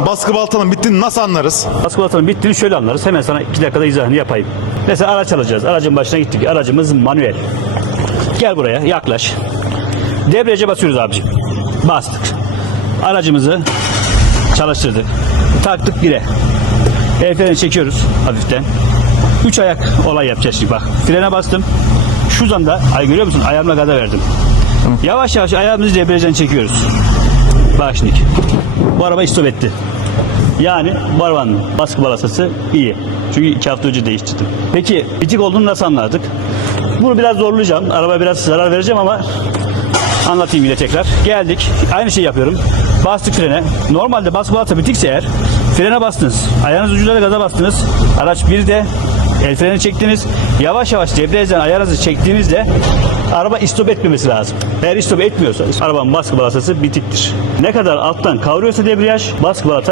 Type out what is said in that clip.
Baskı baltanın bittiğini nasıl anlarız? Baskı baltanın bittiğini şöyle anlarız. Hemen sana iki dakikada izahını yapayım. Mesela araç alacağız. Aracın başına gittik. Aracımız manuel. Gel buraya yaklaş. Debriyaja basıyoruz abicim. Bastık. Aracımızı çalıştırdık. Taktık bire. El freni çekiyoruz hafiften. Üç ayak olay yapacağız şimdi bak. Frene bastım. Şu zanda ay görüyor musun? Ayağımla gaza verdim. Yavaş yavaş ayağımızı debriyajdan çekiyoruz. Şimdi. Bu araba istop etti. Yani bu arabanın baskı balasası iyi. Çünkü iki hafta önce değiştirdim. Peki bitik olduğunu nasıl anladık? Bunu biraz zorlayacağım. Araba biraz zarar vereceğim ama anlatayım yine tekrar. Geldik. Aynı şeyi yapıyorum. Bastık frene. Normalde baskı balata bitikse eğer frene bastınız. Ayağınız ucuyla gaza bastınız. Araç bir de el freni çektiniz. Yavaş yavaş debriyajdan ayağınızı çektiğinizde araba istop etmemesi lazım. Eğer istop etmiyorsa arabanın baskı balasası bitiktir. Ne kadar alttan kavruyorsa debriyaj baskı balata